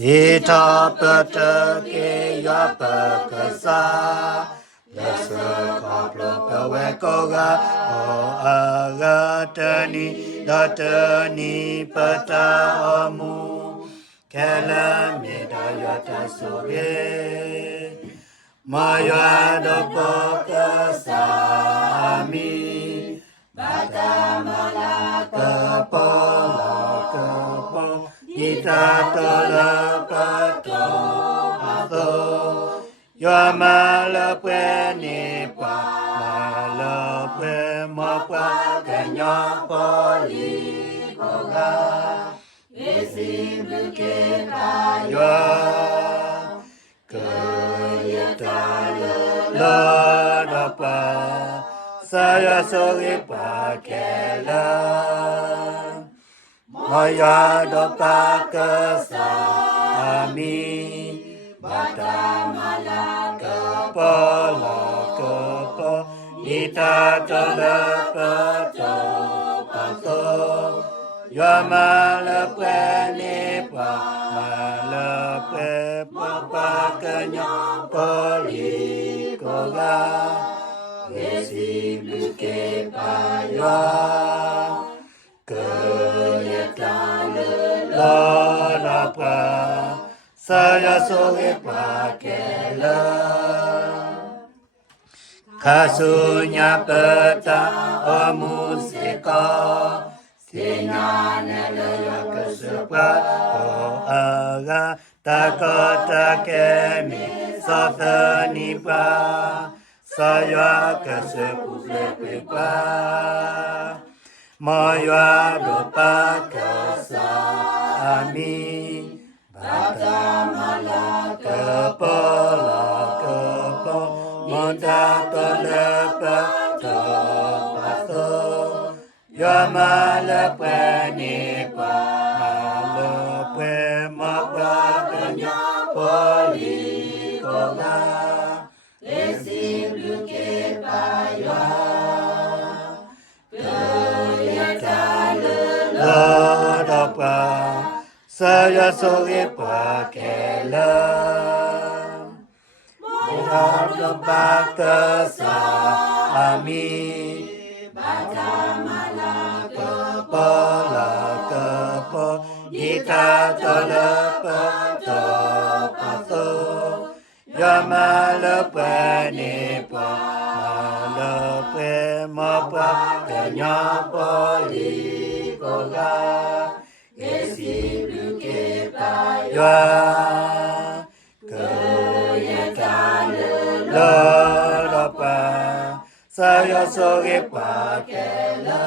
Sita pata ke ya pa kasa Lasa kapla pawe koga O agatani datani pata amu Kala medaya tasoge Maya dopa kasami Bata malaka pola Ita tola pato pato Yo malapwe nipa malapwe mapa kanya poli koga Esi buke kaya Kayata lalapa Saya sore pakela Maya dopa kesami Bata malaka pola kepo Ita tola pato pato Ya malapwe nipa malapwe papa kenya poli koga Esi buke paya Kelihatan lelapa Saya sore pakela Kasunya peta musika Sinane leya kesepat O aga takota kemi Safenipa Saya kesepu lepepa Maya dopa kesami Bata malaka pola kepo Monta tolepa topato Ya malapwe nipa Malapwe mapa kanya poli koga Esi bluke paya Ladapa saya sore pakela Ladapa kesami Bata malaka pola kepo Ita tolepa topato Ya malapwe nipa Malapwe mapa kenya poli koga Esi buke paya Kelihatan lalapa Saya sore pakela